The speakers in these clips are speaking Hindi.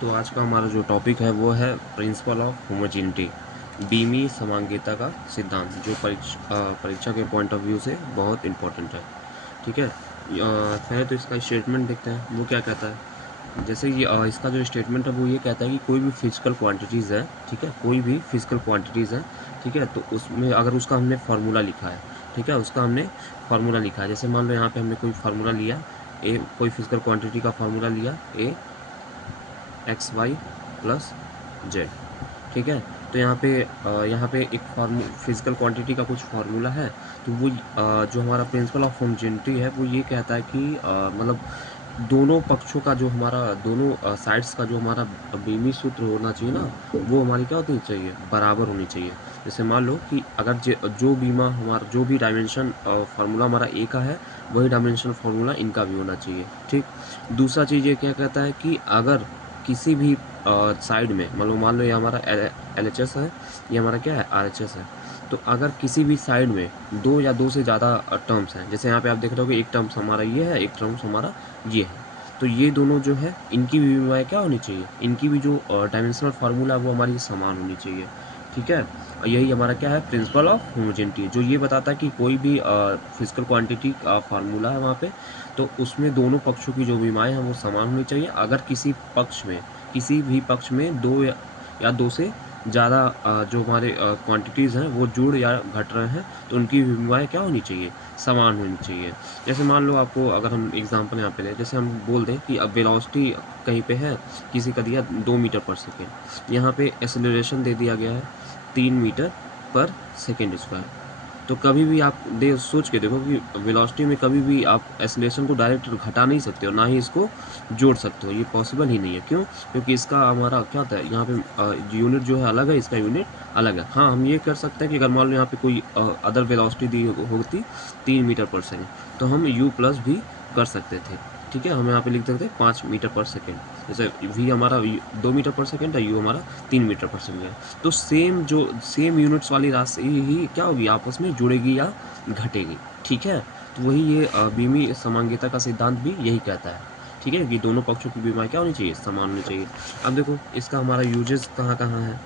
तो आज का हमारा जो टॉपिक है वो है प्रिंसिपल ऑफ होमोजेनिटी, बीमी समांगीता का सिद्धांत, जो परीक्षा के पॉइंट ऑफ व्यू से बहुत इम्पोर्टेंट है। ठीक है। पहले तो इसका स्टेटमेंट देखते हैं वो क्या कहता है। जैसे कि इसका जो स्टेटमेंट है वो ये कहता है कि कोई भी फिजिकल क्वांटिटीज़ है, ठीक है, कोई भी फिजिकल क्वांटिटीज़ है, ठीक है, तो उसमें अगर उसका हमने फार्मूला लिखा है, ठीक है, उसका हमने फार्मूला लिखा है। जैसे मान लो यहाँ पे हमने कोई फार्मूला लिया, ए कोई फिजिकल क्वांटिटी का फार्मूला लिया, ए एक्स वाई प्लस जेड, ठीक है। तो यहाँ पे एक फिजिकल क्वांटिटी का कुछ फार्मूला है। तो वो जो हमारा प्रिंसिपल ऑफ होमोजेनिटी है वो ये कहता है कि मतलब दोनों पक्षों का जो हमारा दोनों साइड्स का जो हमारा बीमी सूत्र होना चाहिए ना, वो हमारी क्या होनी चाहिए, बराबर होनी चाहिए। जैसे मान लो कि अगर जो बीमा हमारा जो भी डायमेंशन फार्मूला हमारा ए का है, वही डायमेंशन फार्मूला इनका भी होना चाहिए। ठीक। दूसरा चीज़ ये क्या कहता है कि अगर किसी भी साइड में मान लो ये हमारा एल एच एस है, ये हमारा क्या है, आर एच एस है। तो अगर किसी भी साइड में दो या दो से ज़्यादा टर्म्स हैं, जैसे यहाँ पे आप देख रहे हो कि एक टर्म्स हमारा ये है, एक टर्म्स हमारा ये है, तो ये दोनों जो है इनकी भी विमाएँ क्या होनी चाहिए, इनकी भी जो डायमेंशनल फार्मूला है वो हमारी समान होनी चाहिए। ठीक है। और यही हमारा क्या है, प्रिंसिपल ऑफ होमोजेनिटी, जो ये बताता है कि कोई भी फिजिकल क्वांटिटी का फार्मूला है वहाँ पे, तो उसमें दोनों पक्षों की जो विमाएँ हैं वो समान होनी चाहिए। अगर किसी भी पक्ष में दो या दो से ज़्यादा जो हमारे क्वांटिटीज़ हैं वो जुड़ या घट रहे हैं, तो उनकी विमाएँ क्या होनी चाहिए, समान होनी चाहिए। जैसे मान लो आपको अगर हम एग्जांपल यहाँ पे लें, जैसे हम बोल दें कि अब वेलोसिटी कहीं पे है, किसी का दिया 2 मीटर पर सेकेंड, यहाँ पे एक्सेलरेशन दे दिया गया है 3 मीटर पर सेकेंड स्क्वायर। तो कभी भी आप सोच के देखो कि वेलोसिटी में कभी भी आप एक्सेलरेशन को डायरेक्ट घटा नहीं सकते हो, ना ही इसको जोड़ सकते हो, ये पॉसिबल ही नहीं है। क्यों? क्योंकि इसका हमारा क्या होता है, यहाँ पे यूनिट जो है अलग है, इसका यूनिट अलग है। हाँ, हम ये कर सकते हैं कि अगर मान लो यहाँ पे कोई अदर वेलोसिटी दी होती 3 मीटर पर सेकेंड, तो हम यू प्लस भी कर सकते थे। ठीक है, हम यहाँ पे लिख सकते हैं 5 मीटर पर सेकेंड। जैसे वी हमारा 2 मीटर पर सेकेंड है, यू हमारा 3 मीटर पर सेकेंड है। तो सेम यूनिट्स वाली राशि ही क्या होगी, आपस में जुड़ेगी या घटेगी। ठीक है। तो वही ये बीमी समांगिता का सिद्धांत भी यही कहता है। ठीक है, कि दोनों पक्षों की बीमाएँ क्या होनी चाहिए, समान होनी चाहिए। अब देखो इसका हमारा यूजेस कहाँ कहाँ है।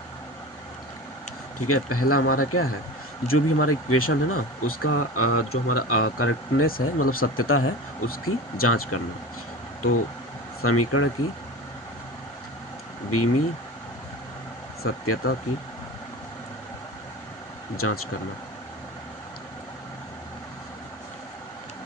ठीक है, पहला हमारा क्या है, जो भी हमारा इक्वेशन है ना, उसका जो हमारा करेक्टनेस है, मतलब सत्यता है, उसकी जांच करना। तो समीकरण की बीमी सत्यता की जांच करना।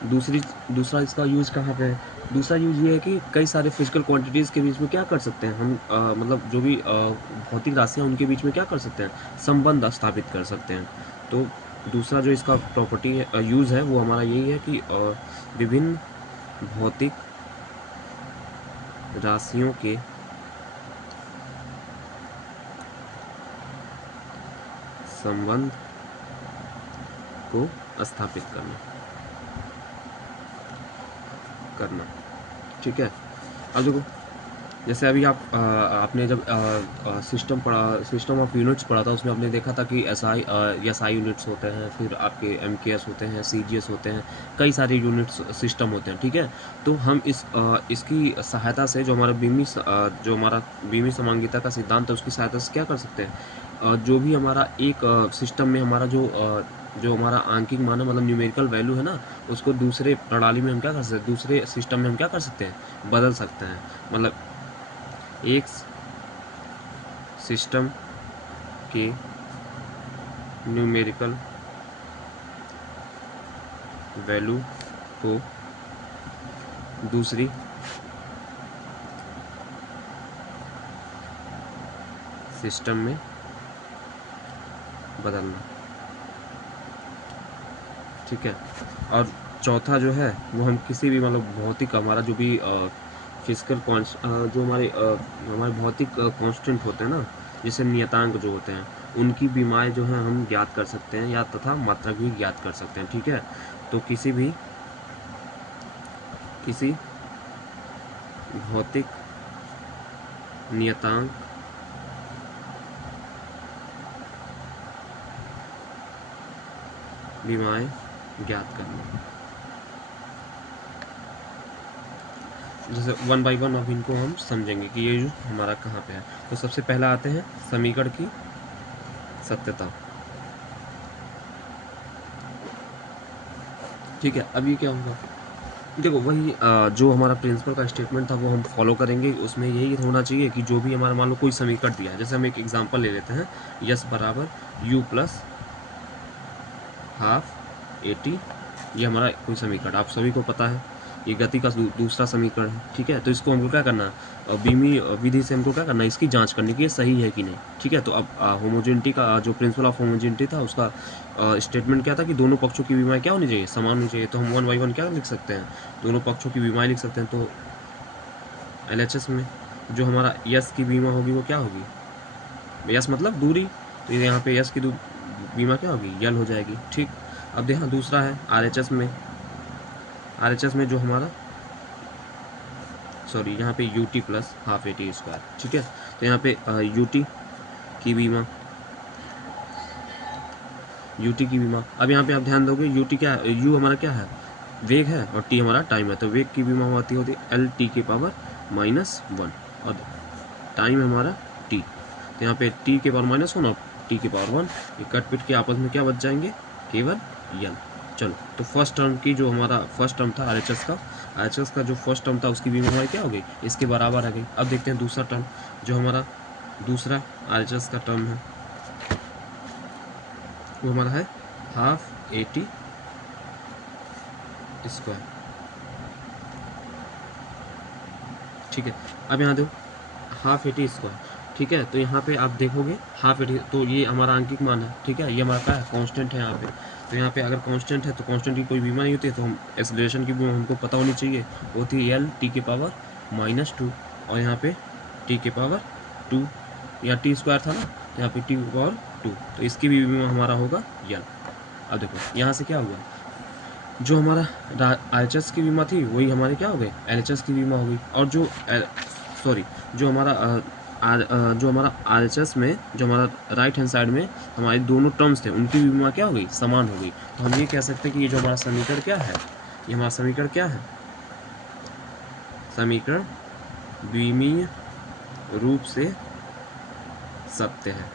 दूसरी दूसरा इसका यूज़ कहाँ पे है? दूसरा यूज़ ये है कि कई सारे फिजिकल क्वांटिटीज़ के बीच में क्या कर सकते हैं हम, मतलब जो भी भौतिक राशियाँ उनके बीच में क्या कर सकते हैं, संबंध स्थापित कर सकते हैं। तो दूसरा जो इसका प्रॉपर्टी है, यूज़ है, वो हमारा यही है कि विभिन्न भौतिक राशियों के संबंध को स्थापित करना। ठीक है। अब देखो, जैसे अभी आपने जब सिस्टम ऑफ यूनिट्स पढ़ा था, उसमें आपने देखा था कि एस आई यूनिट्स होते हैं, फिर आपके एम के एस होते हैं, सी जी एस होते हैं, कई सारे यूनिट्स सिस्टम होते हैं। ठीक है। तो हम इसकी सहायता से जो हमारा बीमी समांगिता का सिद्धांत है, उसकी सहायता से क्या कर सकते हैं, जो भी हमारा एक सिस्टम में हमारा जो हमारा आंकिक मान है, मतलब न्यूमेरिकल वैल्यू है ना, उसको दूसरे प्रणाली में हम क्या कर सकते हैं, दूसरे सिस्टम में हम क्या कर सकते हैं, बदल सकते हैं। मतलब एक सिस्टम के न्यूमेरिकल वैल्यू को दूसरी सिस्टम में बदलना। ठीक है। और चौथा जो है वो हम किसी भी मतलब भौतिक हमारा जो भी फिजिकल जो हमारे भौतिक कांस्टेंट होते हैं ना, जैसे नियतांक जो होते हैं, उनकी बीमाएँ जो हैं हम ज्ञात कर सकते हैं, या तथा मात्रक भी ज्ञात कर सकते हैं। ठीक है। तो किसी भौतिक नियतांक बीमाएँ ज्ञात करना। जैसे वन बाई वन अब इनको हम समझेंगे कि ये जो हमारा कहाँ पे है। तो सबसे पहला आते हैं समीकरण की सत्यता। ठीक है, अब ये क्या होगा, देखो वही जो हमारा प्रिंसिपल का स्टेटमेंट था वो हम फॉलो करेंगे। उसमें यही होना चाहिए कि जो भी हमारा मान लो कोई समीकरण दिया है, जैसे हम एक एग्जांपल ले लेते हैं, यस बराबर you plus half A T, ये हमारा कोई समीकरण आप सभी को पता है, ये गति का दूसरा समीकरण है। ठीक है, तो इसको हमको क्या करना है, बीमी विधि से हमको क्या करना है, इसकी जांच करनी कि ये सही है कि नहीं। ठीक है, तो अब होमोजेनिटी का जो प्रिंसिपल ऑफ होमोजेनिटी था उसका स्टेटमेंट क्या था कि दोनों पक्षों की विमाएँ क्या होनी चाहिए, समान होनी चाहिए। तो हम वन बाई वन क्या लिख सकते हैं, दोनों पक्षों की विमाएँ लिख सकते हैं। तो LHS में जो हमारा यस की बीमा होगी वो क्या होगी, यस मतलब दूरी, तो यहाँ पे यस की बीमा क्या होगी, यल हो जाएगी। ठीक, अब यहाँ दूसरा है RHS में, RHS में जो हमारा सॉरी यहाँ पे UT plus half AT square. ठीक है, तो यहाँ पे UT की बीमा, UT की बीमा, अब यहाँ पे आप ध्यान दोगे UT क्या है, U हमारा क्या है, वेग है, और T हमारा टाइम है। तो वेग की बीमा होती होती LT के पावर -1 और टाइम हमारा T। तो यहाँ पे T के पावर -1 और T के पावर 1, ये कट पिट के आपस में क्या बच जाएंगे, केवल यल। चलो, तो फर्स्ट टर्म की जो हमारा फर्स्ट टर्म था RHS का जो फर्स्ट टर्म था उसकी बीमा हमारी क्या हो गई, इसके बराबर आ गई। अब देखते हैं दूसरा टर्म, जो हमारा दूसरा RHS का टर्म है वो हमारा है हाफ AT स्क्वायर। ठीक है, अब यहाँ दो हाफ AT स्क्वायर। ठीक है, तो यहाँ पे आप देखोगे हाफ AT, तो ये हमारा आंकिक मान है। ठीक है, ये हमारा क्या है, कांस्टेंट है यहाँ पे। तो यहाँ पे अगर कांस्टेंट है तो कांस्टेंट की कोई बीमा नहीं होती है, तो हम एक्सेलरेशन की बीमा हमको पता होनी चाहिए, होती है LT के पावर -2 और यहाँ पे T के पावर 2, या T स्क्वायर था ना, तो यहाँ पे T के पावर 2, तो इसकी भी बीमा हमारा होगा यल। अब देखो यहाँ से क्या हुआ, जो हमारा RHS की बीमा थी वही हमारी क्या हो गई, LHS की बीमा हो गई। और जो सॉरी जो हमारा जो हमारा RHS में जो हमारा राइट हैंड साइड में हमारे दोनों टर्म्स थे उनकी बीमा क्या हो गई, समान हो गई। तो हम ये कह सकते हैं कि ये जो हमारा समीकरण क्या है, ये हमारा समीकरण क्या है, समीकरण द्विमीय रूप से सत्य है,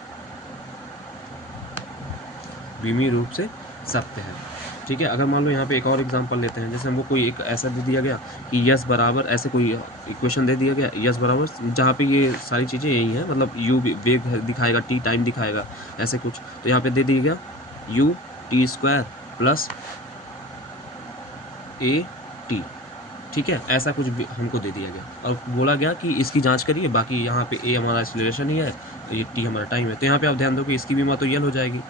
द्विमीय रूप से सत्य है। ठीक है, अगर मान लो यहाँ पे एक और एग्जांपल लेते हैं, जैसे हमको कोई एक ऐसा दे दिया गया कि यस बराबर, ऐसे कोई इक्वेशन दे दिया गया यस बराबर, जहाँ पे ये सारी चीज़ें यही हैं, मतलब यू वेग दिखाएगा, टी टाइम दिखाएगा, ऐसे कुछ। तो यहाँ पे दे दिया गया UT स्क्वायर प्लस AT। ठीक है, ऐसा कुछ भी हमको दे दिया गया और बोला गया कि इसकी जांच करिए, बाकी यहाँ पे A हमारा एक्सीलरेशन ही है, तो ये T हमारा टाइम है। तो यहाँ पे आप ध्यान दो कि इसकी बीमा तो यल हो जाएगी।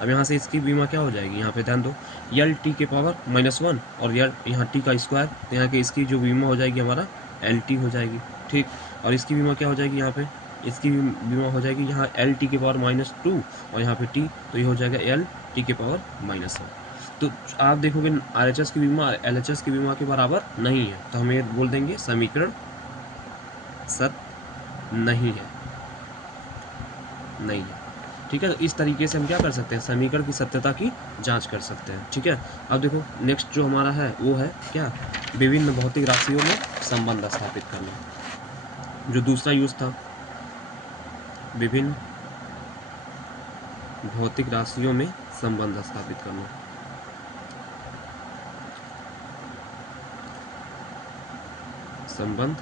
अब यहाँ से इसकी बीमा क्या हो जाएगी, यहाँ पे ध्यान दो, यल T के पावर -1 और यल यहाँ T का स्क्वायर, तो यहाँ के इसकी जो बीमा हो जाएगी हमारा LT हो जाएगी। ठीक, और इसकी बीमा क्या हो जाएगी, यहाँ पे इसकी बीमा हो जाएगी यहाँ LT के पावर -2 और यहाँ पे T, तो ये हो जाएगा LT के पावर -1। तो आप देखोगे RHS की बीमा LHS की बीमा के बराबर नहीं है, तो हम ये बोल देंगे समीकरण सत्य नहीं है, नहीं है। ठीक है, तो इस तरीके से हम क्या कर सकते हैं, समीकरण की सत्यता की जांच कर सकते हैं। ठीक है, अब देखो नेक्स्ट जो हमारा है वो है क्या, विभिन्न भौतिक राशियों में संबंध स्थापित करना। जो दूसरा यूज था, विभिन्न भौतिक राशियों में संबंध स्थापित करना। संबंध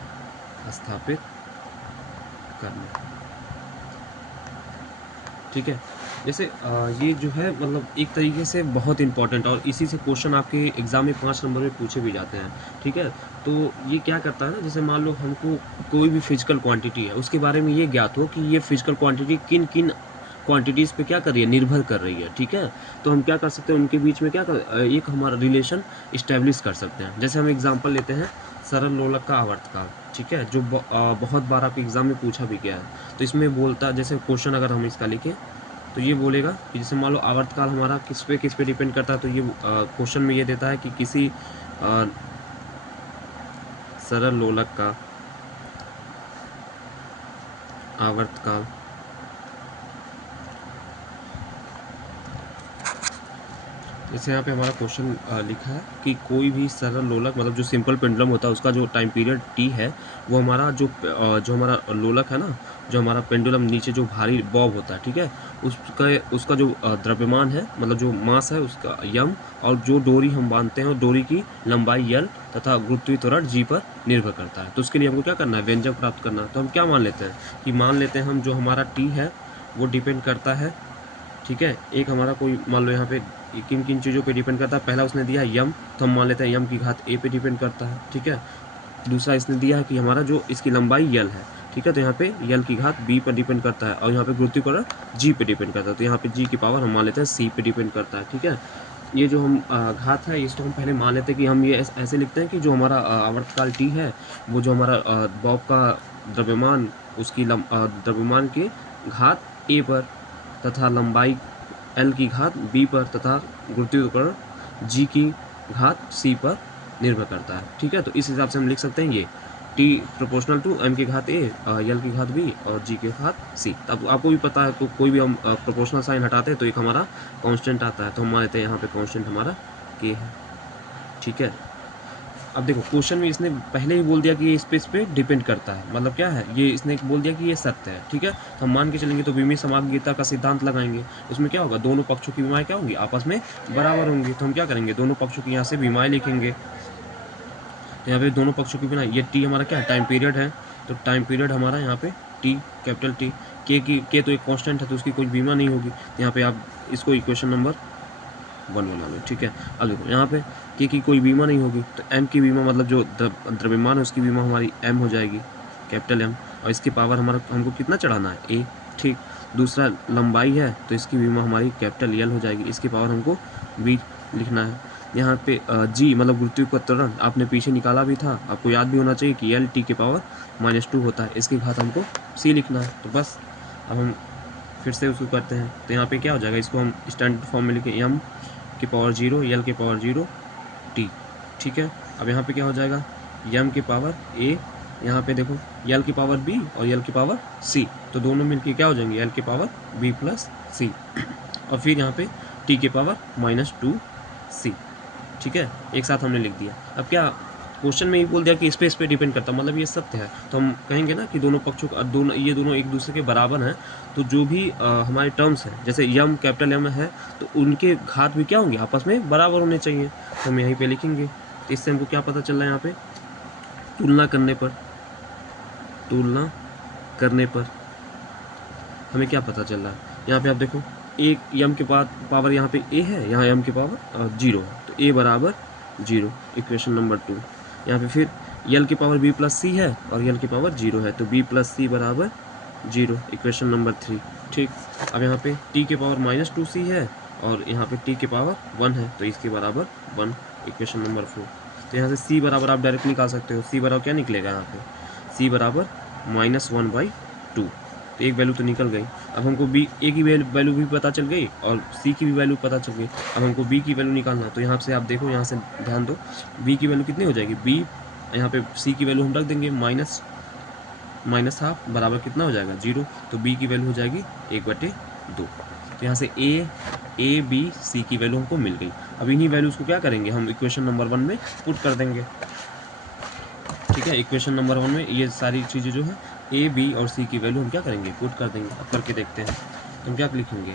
स्थापित करना। ठीक है, जैसे ये जो है मतलब एक तरीके से बहुत इंपॉर्टेंट, और इसी से क्वेश्चन आपके एग्जाम में 5 नंबर में पूछे भी जाते हैं। ठीक है, तो ये क्या करता है ना, जैसे मान लो हमको कोई भी फिजिकल क्वांटिटी है उसके बारे में ये ज्ञात हो कि ये फिजिकल क्वांटिटी किन किन क्वांटिटीज़ पे क्या कर रही है, निर्भर कर रही है। ठीक है, तो हम क्या कर सकते हैं, उनके बीच में एक हमारा रिलेशन इस्टेब्लिश कर सकते हैं। जैसे हम एग्जाम्पल लेते हैं सरल लोलक का आवर्तकाल। ठीक है, जो बहुत बार आपके एग्जाम में पूछा भी गया है। तो इसमें बोलता, जैसे क्वेश्चन अगर हम इसका लिखें तो ये बोलेगा कि जैसे मान लो आवर्तकाल हमारा किस पे डिपेंड करता है, तो ये क्वेश्चन में ये देता है कि किसी सरल लोलक का आवर्तकाल जैसे यहाँ पे हमारा क्वेश्चन लिखा है कि कोई भी सरल लोलक मतलब जो सिंपल पेंडुलम होता है उसका जो टाइम पीरियड टी है वो हमारा जो हमारा लोलक है ना, जो हमारा पेंडुलम नीचे जो भारी बॉब होता है, ठीक है, उसका जो द्रव्यमान है मतलब जो मास है उसका यम, और जो डोरी हम बांधते हैं डोरी की लंबाई यल तथा गुरुत्वीय त्वरण जी पर निर्भर करता है। तो उसके लिए हमको क्या करना है, व्यंजक प्राप्त करना है। तो हम क्या मान लेते हैं कि मान लेते हैं हम जो हमारा टी है वो डिपेंड करता है, ठीक है, एक हमारा कोई मान लो यहाँ पे किन किन चीज़ों पे डिपेंड करता है। पहला उसने दिया है यम, तो हम मान लेते हैं यम की घात ए पे डिपेंड करता है, ठीक है। दूसरा इसने दिया है कि हमारा जो इसकी लंबाई यल है, ठीक है, तो यहाँ पे यल की घात बी पर डिपेंड करता है, और यहाँ पे गुरुत्वीकरण जी पे डिपेंड करता है, तो यहाँ पे जी की पावर हम मान लेते हैं सी पे डिपेंड करता है, ठीक है। ये जो हम घात है इसको हम पहले मान लेते हैं कि हम ये ऐसे लिखते हैं कि जो हमारा आवर्तकाल टी है वो जो हमारा बॉब का द्रव्यमान उसकी द्रव्यमान के घात ए पर तथा लंबाई एल की घात बी पर तथा गुरुत्वाकर्षण जी की घात सी पर निर्भर करता है, ठीक है। तो इस हिसाब से हम लिख सकते हैं ये टी प्रोपोर्शनल टू एम की घात ए, यल की घात बी और जी की घात सी। तब आपको भी पता है तो कोई भी हम प्रोपोर्शनल साइन हटाते हैं तो एक हमारा कांस्टेंट आता है, तो हम मान लेते हैं यहाँ पे कांस्टेंट हमारा के है, ठीक है। अब देखो क्वेश्चन में इसने पहले ही बोल दिया कि ये स्पेस पे डिपेंड करता है, मतलब क्या है ये इसने बोल दिया कि ये सत्य है, ठीक है। तो हम मान के चलेंगे तो विमीय समांगिता का सिद्धांत लगाएंगे। उसमें क्या होगा, दोनों पक्षों की विमाएं क्या होंगी, आपस में बराबर होंगी। तो हम क्या करेंगे, दोनों पक्षों की यहाँ से विमाएं लिखेंगे। तो यहाँ पे दोनों पक्षों की विमाएं, ये टी हमारा क्या है, टाइम पीरियड है, तो टाइम पीरियड हमारा यहाँ पे टी कैपिटल टी, के तो एक कॉन्स्टेंट है तो उसकी कोई बीमा नहीं होगी। तो यहाँ पे आप इसको इक्वेशन नंबर 1 बना लो, ठीक है। अब देखो यहाँ पे के की कोई बीमा नहीं होगी तो एम की बीमा मतलब जो द्रव्यमान है उसकी बीमा हमारी एम हो जाएगी, कैपिटल एम, और इसकी पावर हमारा हमको कितना चढ़ाना है ए, ठीक। दूसरा लंबाई है तो इसकी बीमा हमारी कैपिटल यल हो जाएगी, इसकी पावर हमको बी लिखना है। यहाँ पे जी मतलब गुरुत्वीय त्वरण आपने पीछे निकाला भी था, आपको याद भी होना चाहिए कि यल टी के पावर -2 होता है, इसकी घात हमको सी लिखना है। तो बस अब हम फिर से उसको करते हैं, तो यहाँ पे क्या हो जाएगा, इसको हम स्टैंडर्ड फॉर्म में लिखें एम की पावर 0 यल की पावर 0 टी, ठीक है। अब यहाँ पे क्या हो जाएगा, यम की पावर ए, यहाँ पे देखो यल की पावर बी और यल की पावर सी, तो दोनों मिलके क्या हो जाएंगे, यल की पावर बी प्लस सी, और फिर यहाँ पे टी की पावर -2 सी, ठीक है, एक साथ हमने लिख दिया। अब क्या क्वेश्चन में ही बोल दिया कि स्पेस पे डिपेंड करता, मतलब ये सत्य है, तो हम कहेंगे ना कि दोनों पक्षों का ये दोनों एक दूसरे के बराबर हैं, तो जो भी हमारे टर्म्स हैं जैसे यम कैपिटल एम है तो उनके घात भी क्या होंगे, आपस में बराबर होने चाहिए, तो हम यहीं पे लिखेंगे। तो इससे हमको क्या पता चल रहा है, यहाँ पे तुलना करने पर हमें क्या पता चल रहा है, यहाँ पे आप देखो एक यम के बाद पावर यहाँ पे ए है, यहाँ यम की पावर 0 है, तो ए बराबर 0, इक्वेशन नंबर 2। यहाँ पे फिर यल की पावर बी प्लस सी है और यल की पावर 0 है, तो बी प्लस सी बराबर 0, इक्वेशन नंबर 3, ठीक। अब यहाँ पे टी के पावर -2 सी है और यहाँ पे टी के पावर 1 है, तो इसके बराबर 1, इक्वेशन नंबर 4। तो यहाँ से सी बराबर आप डायरेक्ट निकाल सकते हो, सी बराबर क्या निकलेगा, यहाँ पे सी बराबर -1/2, तो एक वैल्यू तो निकल गई। अब हमको बी ए की वैल्यू भी पता चल गई और सी की भी वैल्यू पता चल गई। अब हमको बी की वैल्यू निकालना, तो यहाँ से आप देखो, यहाँ से ध्यान दो, बी की वैल्यू कितनी हो जाएगी, बी यहाँ पे सी की वैल्यू हम रख देंगे -½ बराबर कितना हो जाएगा 0, तो बी की वैल्यू हो जाएगी 1/2। तो यहाँ से ए बी सी की वैल्यू हमको मिल गई। अब इन्हीं वैल्यूज़ को क्या करेंगे, हम इक्वेशन नंबर 1 में पुट कर देंगे, ठीक है। इक्वेशन नंबर 1 में ये सारी चीज़ें जो है ए बी और सी की वैल्यू हम क्या करेंगे, पुट कर देंगे। अब करके देखते हैं, तो हम क्या लिखेंगे,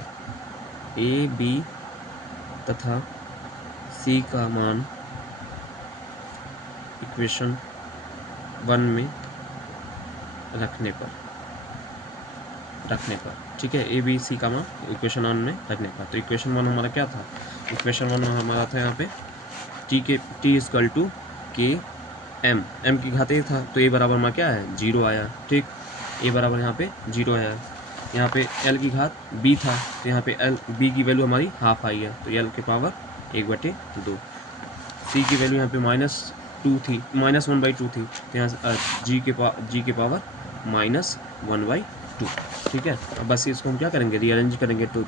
ए बी तथा सी का मान इक्वेशन 1 में रखने पर, ठीक है, ए बी सी का मान इक्वेशन 1 में रखने पर। तो इक्वेशन 1 हमारा क्या था, इक्वेशन 1 हमारा था यहाँ पे टी इक्वल टू के एम की घात ए था, तो ए बराबर हमारा क्या है 0 आया, ठीक। ए बराबर यहाँ पे 0 आया। यहाँ पे एल की घात बी था, तो यहाँ पे एल बी की वैल्यू हमारी हाफ आई है, तो एल के पावर 1/2। सी की वैल्यू यहाँ पे -2 थी, -1/2 थी, तो यहाँ से जी के पावर -1/2, ठीक है। अब बस इसको हम क्या करेंगे, रीअरेंज करेंगे, तो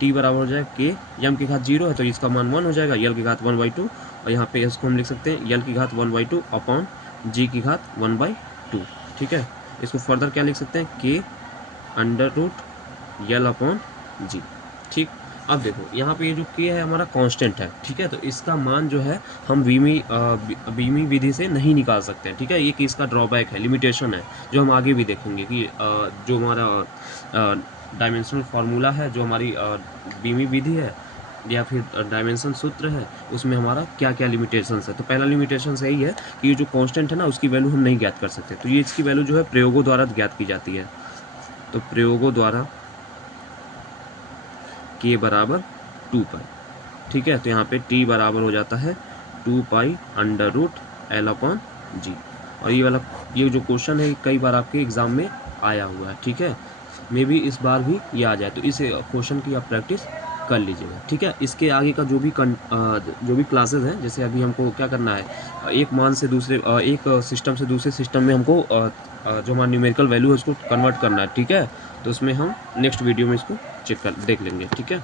टी बराबर हो जाएगा के यम की घात 0 है तो इसका मान 1 हो जाएगा, यल की घात 1/2, और यहाँ पे इसको हम लिख सकते हैं यल की घात 1/2 अपॉन जी की घात 1/2, ठीक है। इसको फर्दर क्या लिख सकते हैं, के √यल अपॉन जी, ठीक। अब देखो यहाँ पे ये जो के है हमारा कांस्टेंट है, ठीक है। तो इसका मान जो है हम बीमी विधि से नहीं निकाल सकते हैं, ठीक है। ये कि इसका ड्रॉबैक है, लिमिटेशन है, जो हम आगे भी देखेंगे कि जो हमारा डायमेंशनल फार्मूला है, जो हमारी बीमी विधि है या फिर डायमेंशन सूत्र है, उसमें हमारा क्या क्या लिमिटेशंस है। तो पहला लिमिटेशन यही है कि ये जो कांस्टेंट है ना, उसकी वैल्यू हम नहीं ज्ञात कर सकते। तो ये इसकी वैल्यू जो है प्रयोगों द्वारा ज्ञात की जाती है। तो प्रयोगों द्वारा के बराबर 2 पाई, ठीक है। तो यहाँ पे टी बराबर हो जाता है 2 pi under root l upon g. और ये जो क्वेश्चन है कई बार आपके एग्जाम में आया हुआ है, ठीक है। मे बी इस बार भी ये आ जाए, तो इस क्वेश्चन की आप प्रैक्टिस कर लीजिएगा, ठीक है। इसके आगे का जो भी क्लासेस हैं, जैसे अभी हमको क्या करना है, एक मान से दूसरे एक सिस्टम से दूसरे सिस्टम में हमको जो हमारा न्यूमेरिकल वैल्यू है उसको कन्वर्ट करना है, ठीक है। तो उसमें हम नेक्स्ट वीडियो में इसको देख लेंगे, ठीक है।